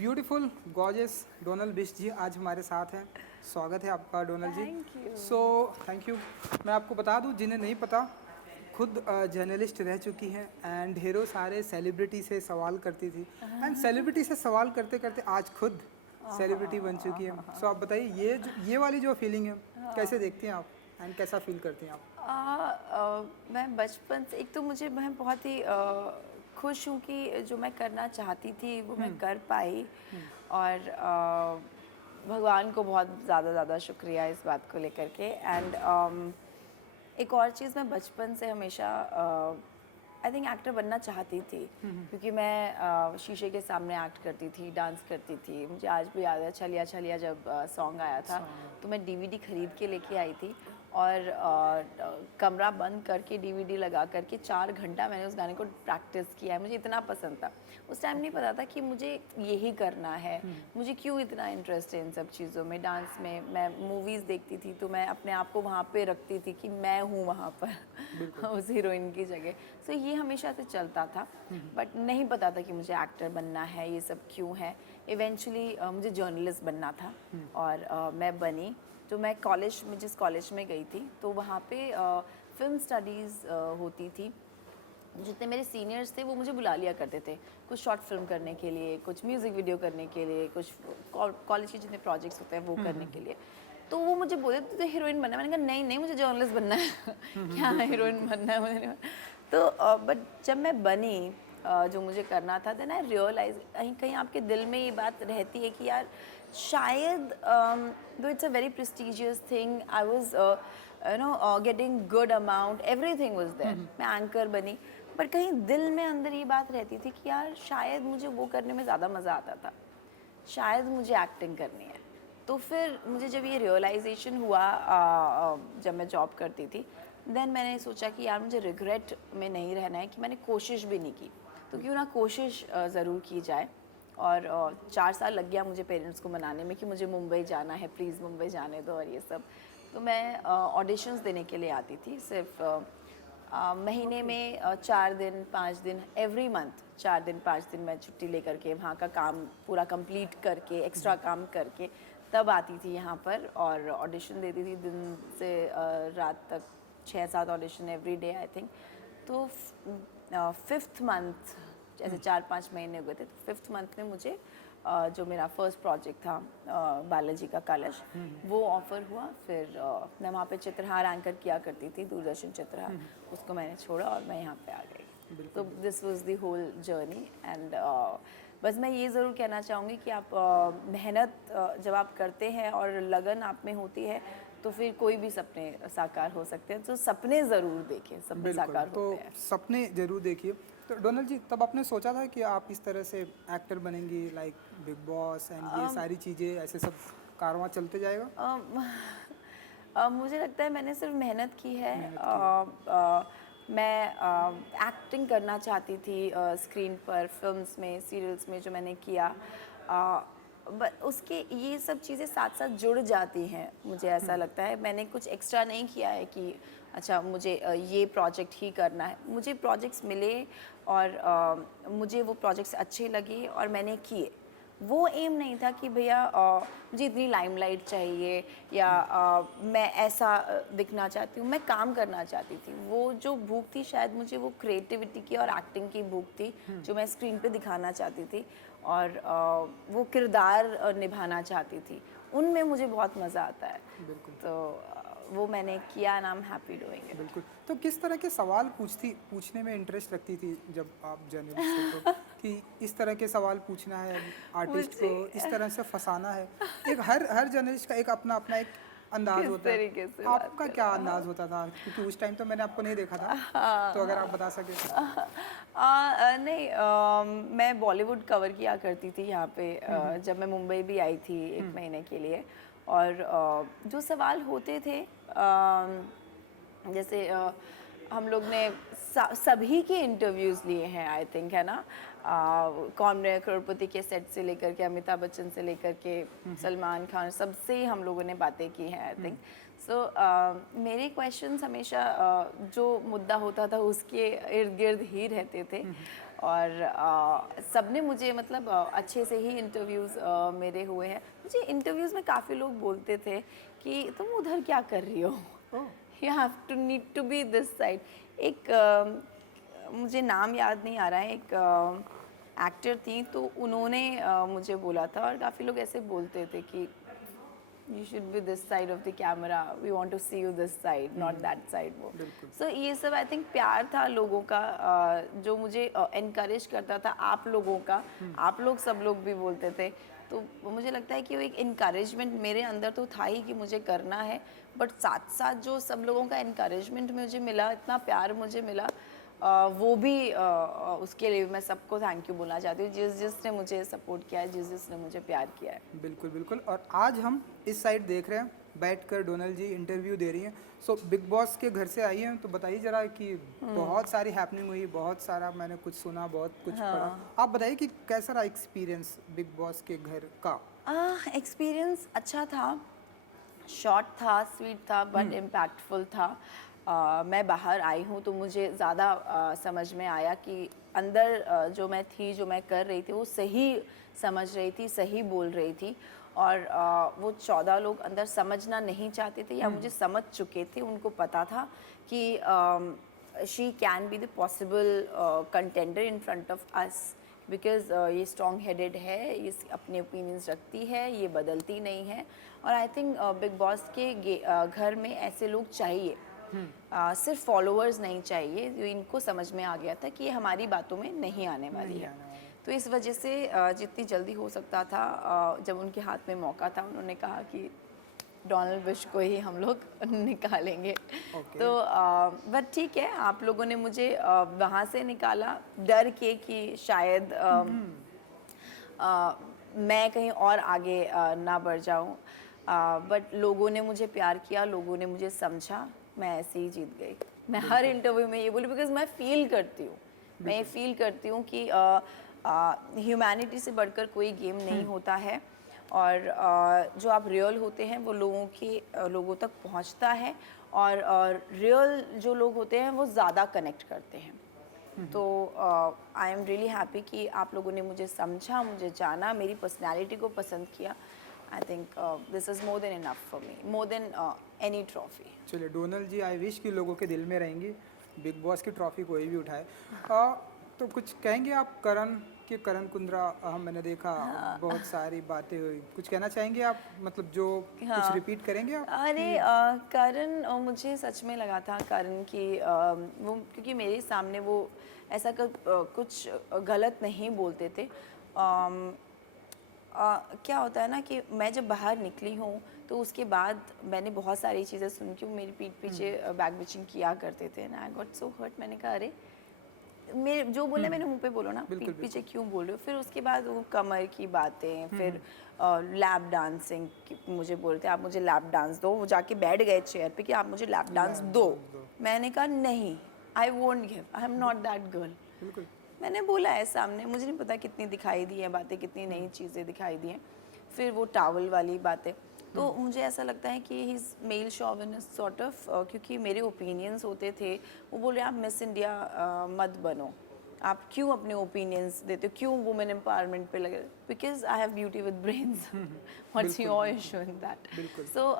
Beautiful gorgeous Donal Bisht ji आज हमारे साथ हैं। स्वागत है आपका Donal ji. Thank you. Thank you. मैं आपको बता दूं जिन्हें नहीं पता, खुद जर्नलिस्ट रह चुकी हैं एंड ढेरों सारे सेलिब्रिटी से सवाल करती थी एंड सेलिब्रिटी से सवाल करते करते आज खुद सेलिब्रिटी बन चुकी है। आप बताइए ये वाली जो फीलिंग है कैसे देखती हैं आप एंड कैसा फील करती हैं आप? मैं बचपन से एक तो मैं बहुत ही खुश हूँ कि जो मैं करना चाहती थी वो मैं कर पाई। और भगवान को बहुत ज़्यादा शुक्रिया इस बात को लेकर के। एंड एक और चीज़, मैं बचपन से हमेशा आई थिंक एक्टर बनना चाहती थी, क्योंकि मैं शीशे के सामने एक्ट करती थी, डांस करती थी। मुझे आज भी याद है छलिया छलिया जब सॉन्ग आया था तो मैं डीवीडी खरीद के लेके आई थी और कमरा बंद करके डीवीडी लगा करके 4 घंटा मैंने उस गाने को प्रैक्टिस किया है। मुझे इतना पसंद था। उस टाइम नहीं पता था कि मुझे यही करना है, मुझे क्यों इतना इंटरेस्ट है इन सब चीज़ों में। डांस में मैं मूवीज़ देखती थी तो मैं अपने आप को वहाँ पे रखती थी कि मैं हूँ वहाँ पर उस हीरोइन की जगह। सो ये हमेशा से चलता था, बट नहीं पता था कि मुझे एक्टर बनना है, ये सब क्यों है। इवेंचुअली मुझे जर्नलिस्ट बनना था और मैं बनी। तो मैं कॉलेज में, जिस कॉलेज में गई थी तो वहाँ पे फिल्म स्टडीज़ होती थी। जितने मेरे सीनियर्स थे वो मुझे बुला लिया करते थे, कुछ शॉर्ट फिल्म करने के लिए, कुछ म्यूज़िक वीडियो करने के लिए, कुछ कॉलेज के जितने प्रोजेक्ट्स होते हैं वो करने के लिए। तो वो मुझे बोले तुझे हीरोइन बनना है। मैंने कहा नहीं नहीं, मुझे जर्नलिस्ट बनना है। क्या हीरोइन बनना है मुझे नहीं बनना। तो बट जब मैं बनी, जो मुझे करना था, देन आई रियलाइज कहीं कहीं आपके दिल में ये बात रहती है कि यार शायद though it's a very prestigious thing, I was getting good amount, everything was there. मैं एंकर बनी, पर कहीं दिल में अंदर ये बात रहती थी कि यार शायद मुझे वो करने में ज़्यादा मज़ा आता था, शायद मुझे एक्टिंग करनी है। तो फिर मुझे जब ये रियलाइजेशन हुआ जब मैं जॉब करती थी, देन मैंने सोचा कि यार मुझे रिग्रेट में नहीं रहना है कि मैंने कोशिश भी नहीं की, तो क्यों ना कोशिश ज़रूर की जाए। और 4 साल लग गया मुझे पेरेंट्स को मनाने में कि मुझे मुंबई जाना है, प्लीज़ मुंबई जाने दो और ये सब। तो मैं ऑडिशंस देने के लिए आती थी, सिर्फ महीने में 4 दिन 5 दिन, एवरी मंथ 4 दिन 5 दिन मैं छुट्टी लेकर के वहाँ का काम पूरा कंप्लीट करके, एक्स्ट्रा काम करके तब आती थी यहाँ पर और ऑडिशन देती थी। दिन से रात तक 6-7 audition every day I think. तो 5th मंथ, जैसे 4-5 महीने हो गए थे, तो 5th मंथ में मुझे जो मेरा फर्स्ट प्रोजेक्ट था बालाजी का कलश, वो ऑफ़र हुआ। फिर मैं वहाँ पे चित्रहार एंकर किया करती थी, दूरदर्शन चित्रहार, उसको मैंने छोड़ा और मैं यहाँ पे आ गई। तो this was the whole journey. And बस मैं ये ज़रूर कहना चाहूँगी कि आप मेहनत जब आप करते हैं और लगन आप में होती है तो फिर कोई भी सपने साकार हो सकते हैं। तो सपने ज़रूर देखें, सपने साकार तो होते हैं। सपने जरूर देखिए। तो डोनल जी, तब आपने सोचा था कि आप इस तरह से एक्टर बनेंगी, लाइक बिग बॉस एंड ये सारी चीज़ें, ऐसे सब कारवां चलते जाएगा? मुझे लगता है मैंने सिर्फ मेहनत की है। मेहनत की है। मैं एक्टिंग करना चाहती थी स्क्रीन पर, फिल्म्स में, सीरियल्स में जो मैंने किया। उसके ये सब चीज़ें साथ साथ जुड़ जाती हैं, मुझे ऐसा लगता है। मैंने कुछ एक्स्ट्रा नहीं किया है कि अच्छा मुझे ये प्रोजेक्ट ही करना है। मुझे प्रोजेक्ट्स मिले और मुझे वो प्रोजेक्ट्स अच्छे लगे और मैंने किए। वो एम नहीं था कि भैया मुझे इतनी लाइमलाइट चाहिए या मैं ऐसा दिखना चाहती हूँ। मैं काम करना चाहती थी। वो जो भूख थी शायद मुझे वो क्रिएटिविटी की और एक्टिंग की भूख थी, जो मैं स्क्रीन पे दिखाना चाहती थी और वो किरदार निभाना चाहती थी। उनमें मुझे बहुत मज़ा आता है। बिल्कुल तो वो मैंने किया and I am happy doing it. बिल्कुल। तो किस तरह के सवाल पूछने में इंटरेस्ट रखती थी जब आप जर्नलिस्ट थे तो, कि इस तरह के सवाल पूछना है आर्टिस्ट को, मुझे इस तरह से फंसाना है? एक हर जर्नलिस्ट का एक अपना अपना एक अंदाज किस होता है। तरीके से बात आपका कर क्या रहे हो? अंदाज होता था? क्योंकि उस टाइम तो मैंने आपको नहीं देखा था, तो अगर आप बता सके। नहीं, मैं बॉलीवुड कवर किया करती थी यहाँ पे जब मैं मुंबई भी आई थी 1 महीने के लिए। और जो सवाल होते थे जैसे हम लोग ने सभी के इंटरव्यूज़ लिए हैं आई थिंक, है ना। कौन बनेगा करोड़पति के सेट से लेकर के अमिताभ बच्चन से लेकर के सलमान खान, सबसे हम लोगों ने बातें की हैं आई थिंक। सो मेरे क्वेश्चंस हमेशा जो मुद्दा होता था उसके इर्द गिर्द ही रहते थे। और सबने मुझे मतलब अच्छे से ही इंटरव्यूज़ मेरे हुए हैं। मुझे इंटरव्यूज़ में काफ़ी लोग बोलते थे कि तुम उधर क्या कर रही हो, you have to need to be this side. एक मुझे नाम याद नहीं आ रहा है, एक एक्टर थी, तो उन्होंने मुझे बोला था, और काफ़ी लोग ऐसे बोलते थे कि you should be this side of the camera, we want to see you this side, not that side। वो so ये सब आई थिंक प्यार था लोगों का, जो मुझे encourage करता था, आप लोगों का, आप लोग सब लोग भी बोलते थे। तो मुझे लगता है कि वो एक encouragement मेरे अंदर तो था ही कि मुझे करना है, बट साथ साथ जो सब लोगों का encouragement मुझे मिला, इतना प्यार मुझे मिला, वो भी उसके लिए मैं सबको थैंक यू बोलना चाहती हूँ, जिसने मुझे सपोर्ट किया है, जिसने मुझे प्यार किया है। बिल्कुल बिल्कुल। और आज हम इस साइड देख रहे हैं, बैठकर डोनल जी इंटरव्यू दे रही हैं। सो बिग बॉस के घर से आई हैं, तो बताइए जरा कि बहुत सारी हैपनिंग हुई, बहुत सारा मैंने कुछ सुना, बहुत कुछ पढ़ा। आप बताइए कि कैसा रहा एक्सपीरियंस बिग बॉस के घर का? एक्सपीरियंस अच्छा था, शॉर्ट था, स्वीट था, बट इम्पैक्टफुल था। मैं बाहर आई हूँ तो मुझे ज़्यादा समझ में आया कि अंदर जो मैं थी, जो मैं कर रही थी, वो सही समझ रही थी, सही बोल रही थी। और वो 14 लोग अंदर समझना नहीं चाहते थे या मुझे समझ चुके थे, उनको पता था कि she can be the possible contender in front of us, because ये स्ट्रॉन्ग हेडेड है, ये अपने ओपिनियंस रखती है, ये बदलती नहीं है। और आई थिंक बिग बॉस के घर में ऐसे लोग चाहिए, सिर्फ फॉलोअर्स नहीं चाहिए। जो इनको समझ में आ गया था कि ये हमारी बातों में नहीं आने वाली है, तो इस वजह से जितनी जल्दी हो सकता था, जब उनके हाथ में मौका था, उन्होंने कहा कि डोनाल्ड बुश को ही हम लोग निकालेंगे। तो बट ठीक है, आप लोगों ने मुझे वहाँ से निकाला डर के कि शायद मैं कहीं और आगे ना बढ़ जाऊँ, बट लोगों ने मुझे प्यार किया, लोगों ने मुझे समझा, मैं ऐसे ही जीत गई। मैं हर इंटरव्यू में ये बोली, बिकॉज मैं फील करती हूँ, मैं ये फील करती हूँ कि ह्यूमैनिटी से बढ़कर कोई गेम नहीं होता है, और जो आप रियल होते हैं वो लोगों तक पहुंचता है, और रियल जो लोग होते हैं वो ज़्यादा कनेक्ट करते हैं। तो आई एम रियली हैप्पी कि आप लोगों ने मुझे समझा, मुझे जाना, मेरी पर्सनैलिटी को पसंद किया। आई think this is more than enough for me, more than any trophy. चलिए डोनल जी, आई विश कि लोगों के दिल में रहेंगी, बिग बॉस की ट्रॉफी कोई भी उठाए। तो कुछ कहेंगे आप करण कुंद्रा, मैंने देखा बहुत सारी बातें हुई, कुछ कहना चाहेंगे आप, मतलब जो कुछ रिपीट करेंगे आप? अरे करण, मुझे सच में लगा था करण की वो, क्योंकि मेरे सामने वो ऐसा कुछ गलत नहीं बोलते थे। क्या होता है ना कि मैं जब बाहर निकली हूँ तो उसके बाद मैंने बहुत सारी चीज़ें सुन के, मेरी पीठ पीछे बैक बिचिंग किया करते थे, and I got so hurt. मैंने कहा अरे, मेरे जो बोले मैंने मुंह पे बोलो ना, पीठ पीछे क्यों बोल रहे हो। फिर उसके बाद वो कमर की बातें, फिर लैप डांसिंग मुझे बोलते आप मुझे लैप डांस दो, वो जाके बैठ गए चेयर पे कि आप मुझे लैप डांस दो। मैंने कहा नहीं, I won't give, I am not that girl. मैंने बोला है सामने, मुझे नहीं पता कितनी दिखाई दी हैं बातें, कितनी नई चीज़ें दिखाई दी हैं। फिर वो टावल वाली बातें, तो मुझे ऐसा लगता है कि he is male chauvinist sort of, क्योंकि मेरे ओपिनियंस होते थे, वो बोल रहे आप मिस इंडिया मत बनो, आप क्यों अपने ओपिनियंस देते हो, क्यों वुमेन एम्पावरमेंट पे लगे, because I have beauty with brains, what's your issue in that. So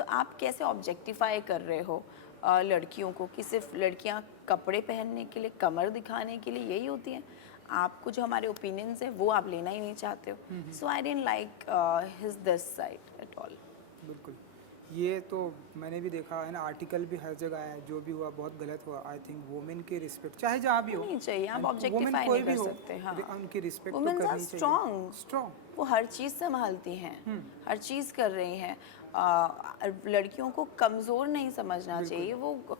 आप कैसे ऑब्जेक्टिफाई कर रहे हो लड़कियों को, कि सिर्फ लड़कियाँ कपड़े पहनने के लिए, कमर दिखाने के लिए यही होती हैं, आपको जो हमारे ओपिनियंस है वो आप लेना ही नहीं चाहते हो। So I didn't like his this side at all. बिल्कुल, ये तो मैंने भी देखा है ना, आर्टिकल भी हर जगह है, जो भी हुआ बहुत गलत हुआ। आई थिंक वुमेन की रिस्पेक्ट चाहे जहाँ भी हो नहीं चाहिए, आप ऑब्जेक्टिफाई नहीं कर सकते। हाँ, उनकी रिस्पेक्ट तो वुमेन्स आर करनी चाहिए। स्ट्रॉन्ग, वो हर चीज़ संभालती हैं, हर चीज़ कर रही हैं। लड़कियों को कमज़ोर नहीं समझना चाहिए, वो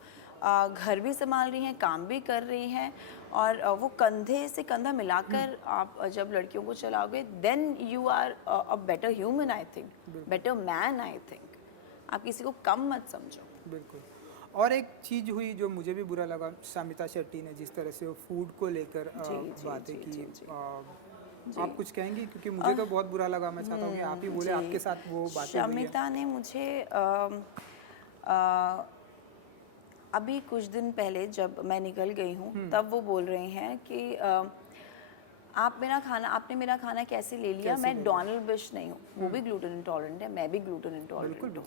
घर भी संभाल रही हैं, काम भी कर रही हैं, और वो कंधे से कंधा मिलाकर आप जब लड़कियों को चलाओगे, then you are a better human, I think, better man, I think. आप किसी को कम मत समझो। बिल्कुल। और एक चीज़ हुई जो मुझे भी बुरा लगा, शामिता शेट्टी ने जिस तरह से वो फूड को लेकर बातें की, आप कुछ कहेंगी? क्योंकि मुझे तो बहुत बुरा लगा, मैं चाहता हूँ कि आप ही बोले, आपके साथ वो बातें हुई हैं। शमिता ने मुझे अभी कुछ दिन पहले जब मैं निकल गई हूँ तब वो बोल रहे हैं कि आपने मेरा खाना कैसे ले लिया, मैं डोनाल्ड बिश नहीं हूँ। वो भी ग्लूटेन इंटॉलरेंट है, मैं भी ग्लूटेन इंटॉलरेंट हूँ।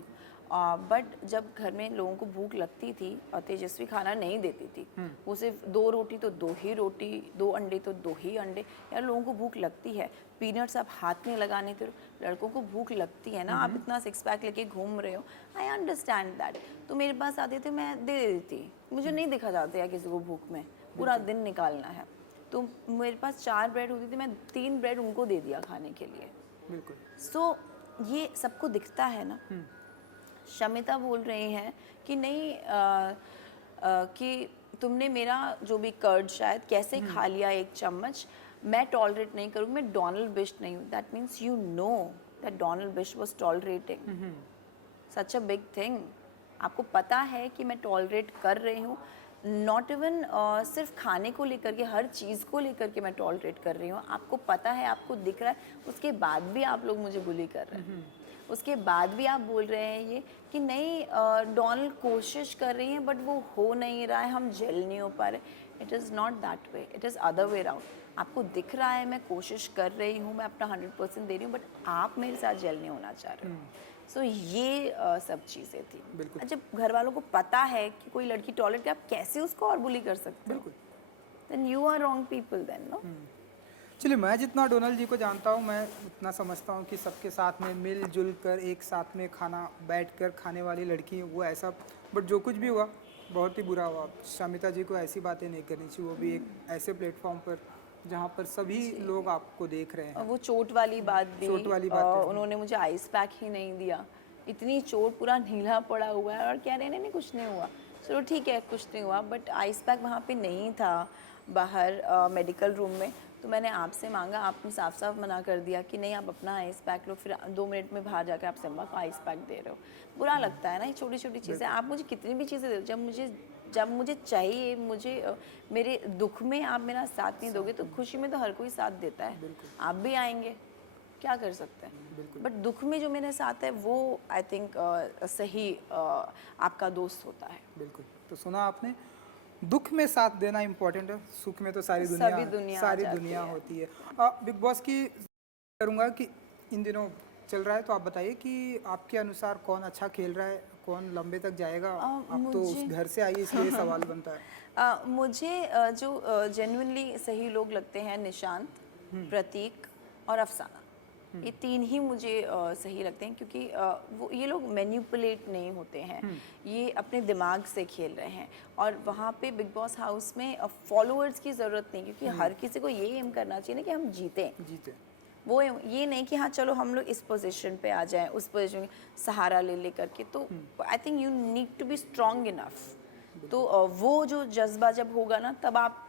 बट जब घर में लोगों को भूख लगती थी और तेजस्वी खाना नहीं देती थी, वो सिर्फ 2 रोटी तो 2 ही रोटी, 2 अंडे तो 2 ही अंडे। यार लोगों को भूख लगती है, पीनट्स आप हाथ में लगाने थे, लड़कों को भूख लगती है ना, आप इतना 6 पैक लेके घूम रहे हो, आई अंडरस्टैंड दैट। तो मेरे पास आते थे, मैं दे देती, मुझे नहीं दिखा जाता है किसी को भूख में, पूरा दिन निकालना है। तो मेरे पास 4 ब्रेड होती थी, मैं 3 ब्रेड उनको दे दिया खाने के लिए। बिल्कुल। सो ये सबको दिखता है ना। शमिता बोल रही हैं कि नहीं कि तुमने मेरा जो भी कर्ड शायद कैसे खा लिया 1 चम्मच, मैं टॉलरेट नहीं करूँगी, मैं डोनाल्ड बिश नहीं हूँ। That means you know that Donal Bisht was tolerating such a big thing. आपको पता है कि मैं टॉलरेट कर रही हूँ, नॉट इवन सिर्फ खाने को लेकर के, हर चीज़ को लेकर के मैं टॉलरेट कर रही हूँ। आपको पता है, आपको दिख रहा है, उसके बाद भी आप लोग मुझे बुली कर रहे हैं। उसके बाद भी आप बोल रहे हैं ये कि नहीं डोनाल्ड कोशिश कर रही हैं बट वो हो नहीं रहा है, हम जेल नहीं हो पा रहे। It is not that way, it is other way round. आपको दिख रहा है मैं कोशिश कर रही हूँ, मैं अपना 100% दे रही हूँ, बट आप मेरे साथ जेल नहीं होना चाह रहे हो। सो ये सब चीज़ें थी। बिल्कुल। जब घर वालों को पता है कि कोई लड़की टॉयलेट की, आप कैसे उसको और बुली कर सकते हो? Then you are wrong people then, no? चलिए, मैं जितना डोनाल्ड जी को जानता हूँ, मैं उतना समझता हूँ कि सबके साथ में मिलजुल कर एक साथ में खाना बैठकर खाने वाली लड़की वो ऐसा, बट जो कुछ भी हुआ बहुत ही बुरा हुआ। शमिता जी को ऐसी बातें नहीं करनी चाहिए, वो भी एक ऐसे प्लेटफॉर्म पर जहाँ पर सभी लोग आपको देख रहे हैं। वो चोट वाली बात भी, चोट वाली बात भी। उन्होंने मुझे आइस पैक ही नहीं दिया। इतनी चोट, पूरा नीला पड़ा हुआ है और कह रहे हैं नहीं कुछ नहीं हुआ। चलो ठीक है, कुछ नहीं हुआ, बट आइस पैक वहाँ पे नहीं था बाहर मेडिकल रूम में। तो मैंने आपसे मांगा, आपने साफ साफ मना कर दिया कि नहीं आप अपना आइस पैक लो, फिर 2 मिनट में बाहर जाकर आप सिम्बा को आइस पैक दे रहे हो। बुरा लगता है ना, ये छोटी छोटी चीज़ें। आप मुझे कितनी भी चीज़ें दे दो, जब मुझे चाहिए, मुझे मेरे दुख में आप मेरा साथ नहीं दोगे, तो खुशी में तो हर कोई साथ देता है। आप भी आएंगे, क्या कर सकते हैं। बट दुख में जो मेरे साथ है वो आई थिंक सही आपका दोस्त होता है। बिल्कुल। तो सुना आपने, दुख में साथ देना इम्पोर्टेंट है, सुख में तो सारी दुनिया होती है। बिग बॉस की करूँगा कि इन दिनों चल रहा है, तो आप बताइए कि आपके अनुसार कौन अच्छा खेल रहा है, कौन लंबे तक जाएगा? आप तो उस घर से आई, इसलिए सवाल बनता है। मुझे जो जेन्युइनली सही लोग लगते हैं, निशांत, प्रतीक और अफसाना, ये 3 ही मुझे सही लगते हैं, क्योंकि वो ये लोग मैनिपुलेट नहीं होते हैं, ये अपने दिमाग से खेल रहे हैं। और वहाँ पे बिग बॉस हाउस में फॉलोअर्स की ज़रूरत नहीं, क्योंकि हर किसी को ये एम करना चाहिए ना कि हम जीतें। वो ये नहीं कि हाँ चलो हम लोग इस पोजीशन पे आ जाएं, उस पोजीशन में सहारा ले करके। तो I think you need to be strong enough. तो वो जो जज्बा जब होगा ना, तब आप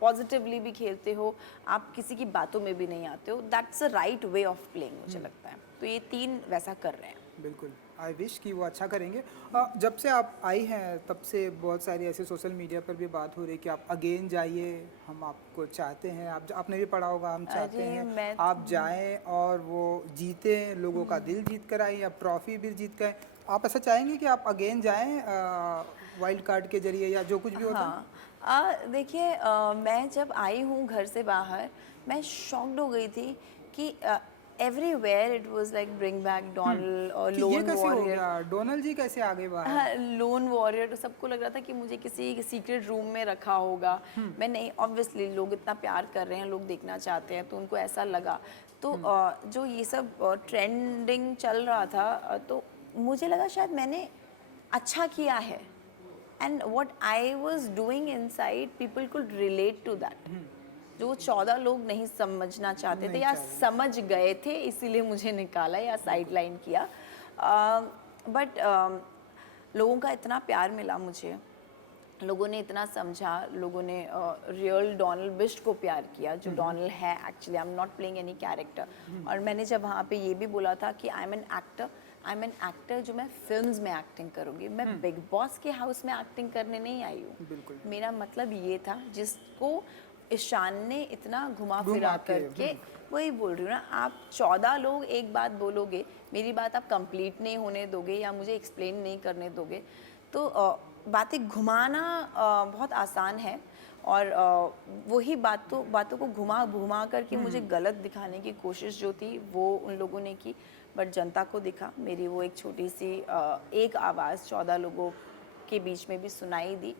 पॉजिटिवली भी खेलते हो, आप किसी की बातों में भी नहीं आते हो। That's a right way of playing, मुझे लगता है। तो ये 3 वैसा कर रहे हैं। बिल्कुल, आई विश कि वो अच्छा करेंगे। जब से आप आई हैं तब से बहुत सारी ऐसे सोशल मीडिया पर भी बात हो रही है कि आप अगेन जाइए, हम आपको चाहते हैं। आपने भी पढ़ा होगा, हम चाहते हैं आप जाएं और वो जीतें, लोगों का दिल जीत कर आए, या ट्रॉफी भी जीत कर। आप ऐसा चाहेंगे कि आप अगेन जाएं वाइल्ड कार्ड के जरिए, या जो कुछ भी होता है? हाँ, देखिए मैं जब आई हूँ घर से बाहर, मैं शॉक्ड हो गई थी कि everywhere it was like bring back Donald और लोन वॉरियर। डोनाल्ड जी कैसे आगे बाहर? हाँ, लोन वॉरियर। सबको लग रहा था कि मुझे किसी सीक्रेट रूम में रखा होगा। मैं नहीं, ऑब्वियसली लोग इतना प्यार कर रहे हैं, लोग देखना चाहते हैं, तो उनको ऐसा लगा। तो जो ये सब ट्रेंडिंग चल रहा था, तो मुझे लगा शायद मैंने अच्छा किया है, and what I was doing inside people could relate to that. जो 14 लोग नहीं समझना चाहते थे, या समझ गए थे इसीलिए मुझे निकाला या साइडलाइन किया, बट लोगों का इतना प्यार मिला मुझे, लोगों ने इतना समझा, लोगों ने रियल डोनाल्ड बिस्ट को प्यार किया, जो डोनाल्ड है actually. I am not playing any character. और मैंने जब वहाँ पे ये भी बोला था कि आई एम एन एक्टर जो मैं फिल्म्स में एक्टिंग करूँगी, मैं बिग बॉस के हाउस में एक्टिंग करने नहीं आई हूँ। मेरा मतलब ये था, जिसको ईशान ने इतना घुमा फिरा करके, वही बोल रही हूँ ना। आप 14 लोग एक बात बोलोगे, मेरी बात आप कंप्लीट नहीं होने दोगे या मुझे एक्सप्लेन नहीं करने दोगे, तो बातें घुमाना बहुत आसान है और वही बातों को घुमा घुमा करके मुझे गलत दिखाने की कोशिश जो थी वो उन लोगों ने की, बट जनता को दिखा मेरी वो एक छोटी सी एक आवाज़ 14 लोगों के बीच में भी सुनाई दी।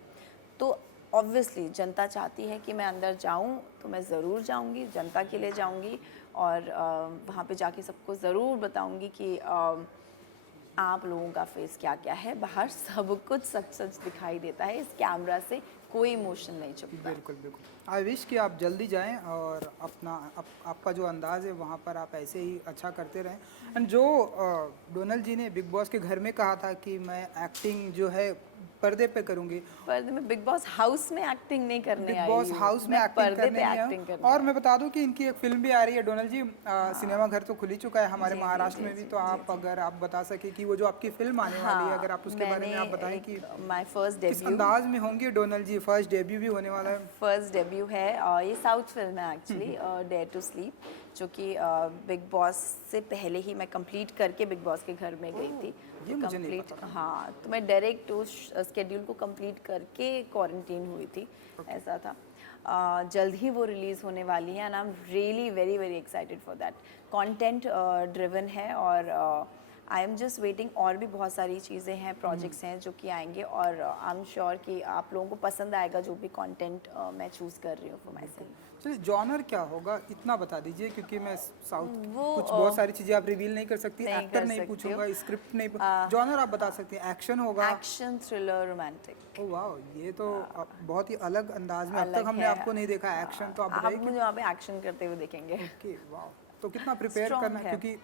तो ऑब्वियसली जनता चाहती है कि मैं अंदर जाऊं, तो मैं ज़रूर जाऊंगी, जनता के लिए जाऊंगी और वहाँ पे जाके सबको ज़रूर बताऊंगी कि आप लोगों का फेस क्या क्या है। बाहर सब कुछ सच सच दिखाई देता है, इस कैमरा से कोई इमोशन नहीं छुपता। बिल्कुल बिल्कुल। आई विश कि आप जल्दी जाएं और अपना आपका जो अंदाज़ है वहाँ पर आप ऐसे ही अच्छा करते रहें। एंड जो डोनल जी ने बिग बॉस के घर में कहा था कि मैं एक्टिंग जो है पर्दे पे करूँगी, पर मैं बिग बॉस हाउस में एक्टिंग नहीं करने बिग आई बॉस हूँ, हाउस में मैं एक्टिंग पर्दे करने पे नहीं एक्टिंग आया। करने और मैं बता दूं कि इनकी एक फिल्म भी आ रही है डोनल जी, सिनेमा घर तो खुल ही चुका है हमारे जी, महाराष्ट्र जी, में भी। जी, तो आप अगर आप बता सके कि वो जो आपकी फिल्म आने वाली है, अगर आप उसके बारे में आप बताएं कि माय फर्स्ट किस डेब्यू अंदाज में होंगे डोनल जी, फर्स्ट डेब्यू भी होने वाला है। फर्स्ट डेब्यू है ये साउथ फिल्म है एक्चुअली, डेयर टू स्लीप, जो कि बिग बॉस से पहले ही मैं कंप्लीट करके बिग बॉस के घर में गई थी। ये तो मुझे नहीं कंप्लीट, पता था। हाँ, तो मैं डायरेक्ट उस स्केड्यूल को कंप्लीट करके क्वारंटीन हुई थी, ऐसा था। जल्द ही वो रिलीज़ होने वाली है and I am really very very excited for that. Content driven है और आई एम जस्ट वेटिंग, और भी बहुत सारी चीज़ें हैं, प्रोजेक्ट्स हैं जो कि आएंगे और आई एम श्योर कि आप लोगों को पसंद आएगा जो भी कंटेंट मैं चूज़ कर रही हूँ फॉर माई सेल्फ। चलिए, जॉनर क्या होगा इतना बता दीजिए, क्योंकि मैं साउथ वो कुछ बहुत सारी चीज़ें आप रिवील नहीं कर सकती, नहीं एक्टर कर नहीं सकती पूछूंगा, हूँ। स्क्रिप्ट नहीं, जॉनर आप बता सकती हैं। एक्शन होगा? Action, thriller, romantic. ओह वाह, ये तो बहुत ही अलग अंदाज में, अब तक अलग हमने है। आपको नहीं देखा एक्शन, तो आप आप बताइए मुझे वहाँ पे एक्शन करते हुए देखेंगे। ओके वाह। तो कितना प्रिपेयर Strong करना, है। क्योंकि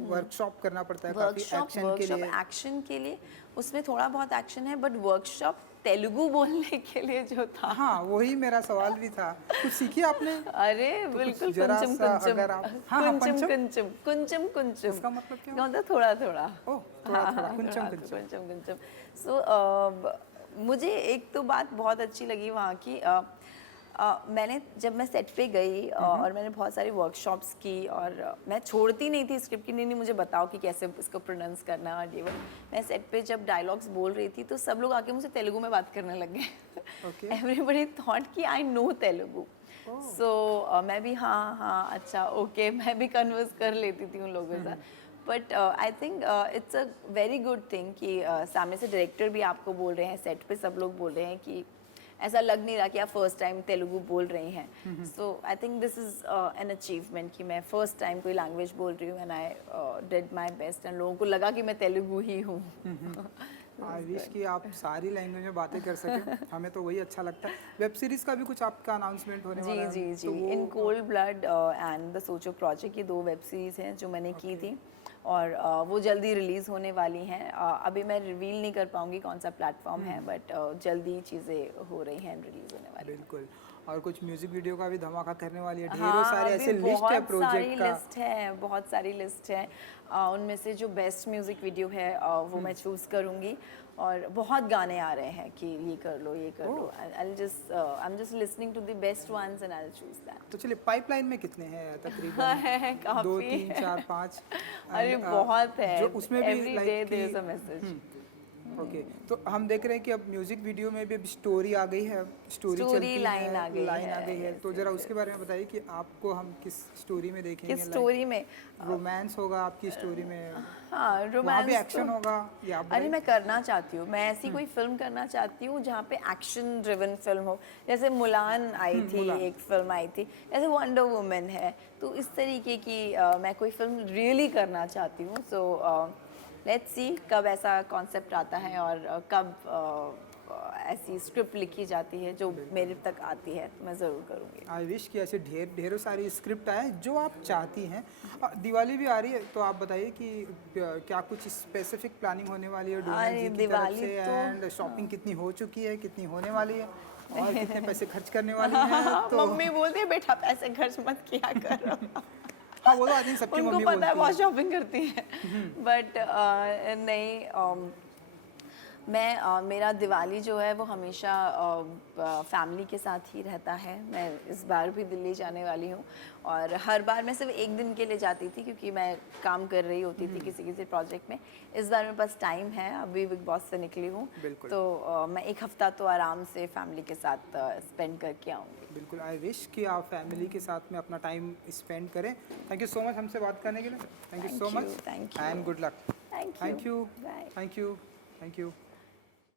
वर्कशॉप करना पड़ता है काफ़ी एक्शन के लिए। एक्शन के लिए उसमें थोड़ा बहुत एक्शन है, बट वर्कशॉप तेलुगु बोलने के लिए जो था, हाँ, वही मेरा सवाल भी था, कुछ सीखी आपने? अरे तो बिल्कुल, कुछ जरा कुंचम सा कुंचम अगर आप, हाँ हाँ, कुंचम पंचम, कुंचम कुंचम कुंचम, इसका मतलब क्या? क्या मतलब थोड़ा थोड़ा, ओह, थोड़ा थोड़ा, हाँ, कुंचम थोड़ा कुंचम। कुंचम कुंचम। मुझे एक तो बात बहुत अच्छी लगी वहाँ की, मैंने जब मैं सेट पे गई और मैंने बहुत सारी वर्कशॉप्स की और मैं छोड़ती नहीं थी स्क्रिप्ट की, नहीं नहीं मुझे बताओ कि कैसे इसको प्रोनाउंस करना है और ये वो। मैं सेट पे जब डायलॉग्स बोल रही थी तो सब लोग आके मुझसे तेलुगु में बात करने लग गए। ओके। एवरीबडी थॉट कि आई नो तेलुगु। सो मैं भी हाँ हाँ अच्छा ओके मैं भी कन्वर्स कर लेती थी उन लोगों के साथ। But I think it's a very good thing कि सामने से डायरेक्टर भी आपको बोल रहे हैं, सेट पे सब लोग बोल रहे हैं कि ऐसा लग नहीं रहा कि आप फर्स्ट टाइम तेलुगु बोल रही हैं। So I think this is an achievement कि मैं फर्स्ट टाइम कोई लैंग्वेज बोल रही हूँ and I did my best and लोगों को लगा कि मैं तेलुगु ही हूँ। आई विश कि आप सारी लैंग्वेज में बातें कर सकें, हमें तो वही अच्छा लगता है। वेब सीरीज़ का भी कुछ आपका अनाउंसमेंट होने वाला जी है? जी जी, तो वो in cold blood and the सोचो प्रोजेक्ट, ये 2 वेब सीरीज़ हैं जो मैंने की थी और वो जल्दी रिलीज़ होने वाली हैं। अभी मैं रिवील नहीं कर पाऊंगी कौन सा प्लेटफॉर्म है, बट जल्दी चीज़ें हो रही हैं, रिलीज़ होने वाली हैं। बिल्कुल। और कुछ म्यूजिक वीडियो का भी धमाका करने वाली है, ढेरों हाँ, सारे अभी ऐसे लिस्ट है बहुत सारी प्रोजेक्ट का। लिस्ट है, बहुत सारी लिस्ट है। उनमें से जो बेस्ट म्यूज़िक वीडियो है वो मैं चूज़ करूँगी और बहुत गाने आ रहे हैं कि ये कर लो ये कर लो। I am just listening to the best ones and I will choose that. तो चलिए, पाइपलाइन में कितने हैं तकरीबन? काफ़ी 2 3 4 5? अरे बहुत है, जो उसमें भी every day like there is a message. Okay, तो हम देख रहे हैं कि अब म्यूजिक वीडियो में भी अब स्टोरी आ गई है, स्टोरी चलती लाइन है, आ गई लाइन आ है, गई है। yes, तो जरा yes, उसके बारे में बताइए कि आपको हम किस स्टोरी में देखेंगे? किस स्टोरी में? रोमांस होगा आपकी स्टोरी में? हाँ, वहाँ रोमांस भी एक्शन होगा या आप अरे मैं करना चाहती हूँ, मैं ऐसी कोई फिल्म करना चाहती हूँ जहाँ पे एक्शन ड्रिवन फिल्म हो। जैसे मुलान आई थी, मुलान। एक फिल्म आई थी, जैसे वंडर वुमन है, तो इस तरीके की मैं कोई फिल्म रियली करना चाहती हूँ। सो लेट्स सी कब ऐसा कॉन्सेप्ट आता है और कब ऐसी स्क्रिप्ट लिखी जाती है जो मेरे तक आती है, तो मैं ज़रूर करूँगी। आई विश कि ऐसे ढेरों सारी स्क्रिप्ट आए जो आप चाहती हैं। दिवाली भी आ रही है, तो आप बताइए कि क्या कुछ स्पेसिफिक प्लानिंग होने वाली है डोनल अरे जी की तरफ दिवाली से? तो एंड शॉपिंग कितनी हो चुकी है, कितनी होने वाली है और कितने पैसे खर्च करने वाली हैं? तो मम्मी बोलती है बेटा पैसे खर्च मत किया करो। हाँ, वो तो आई थिंक सबकी उनको मम्मी पता है बोलती बहुत है। शॉपिंग करती है, बट नहीं मेरा दिवाली जो है वो हमेशा फैमिली के साथ ही रहता है। मैं इस बार भी दिल्ली जाने वाली हूँ और हर बार मैं सिर्फ एक दिन के लिए जाती थी क्योंकि मैं काम कर रही होती थी किसी किसी प्रोजेक्ट में। इस बार मेरे पास टाइम है, अभी बिग बॉस से निकली हूँ, बिल्कुल। तो मैं एक हफ्ता तो आराम से फैमिली के साथ स्पेंड करके आऊँगी। बिल्कुल, आई विश कि आप फैमिली के साथ में अपना टाइम स्पेंड करें। थैंक यू सो मच हमसे बात करने के लिए। Thank you so much thank you. And good luck. Thank you. Thank you. Bye. Thank you. Thank you.